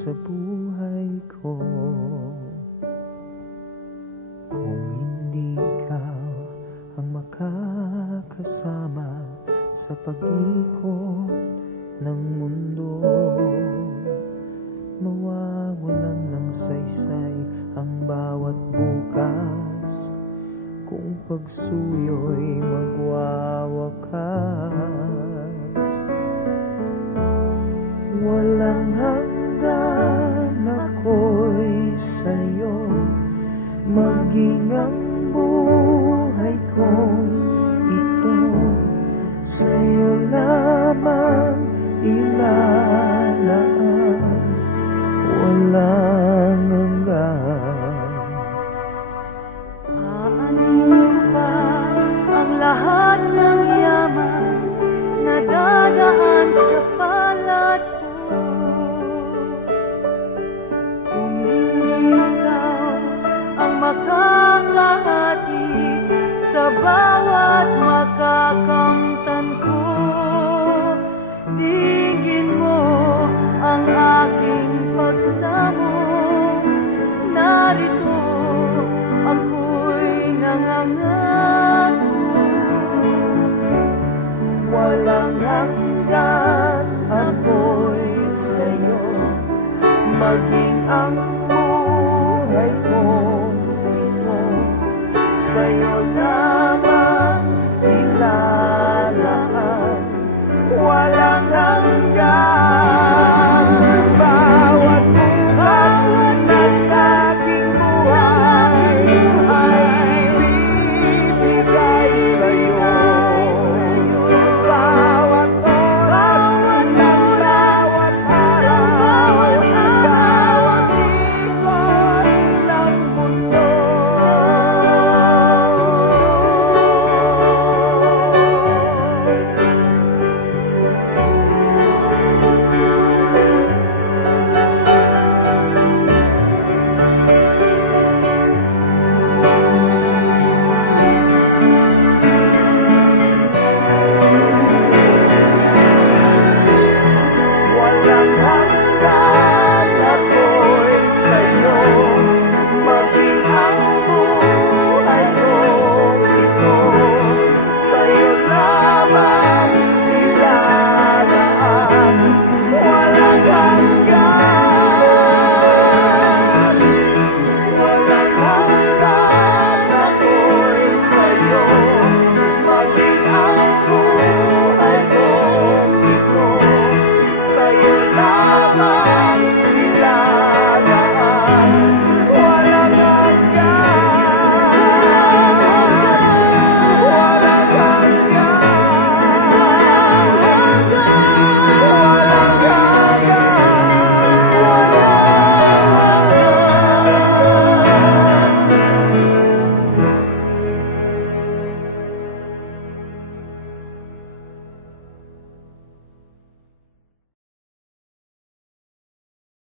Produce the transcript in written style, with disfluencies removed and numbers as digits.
sa buhay ko. Kung hindi ikaw ang makakasama sa pag-ikot ng mundo, mawawalan ng saysay ang bawat bukas kung pagsuyo'y magwawakas. Walang hanggan ako'y sa'yo, maging ang buhay kong ito sa'yo lamang ilalaan, walang hanggan. Aanin ko pa ang lahat ng yaman na dadaan sa palad ko, kung hindi ikaw ang makakahatid sa bawat makakamtan ko. Tingin mo ang aking pagsamo, narito ako'y nangangako. Walang hanggan ako'y sa'yo, maging ang buhay kong ito sa'yo lamang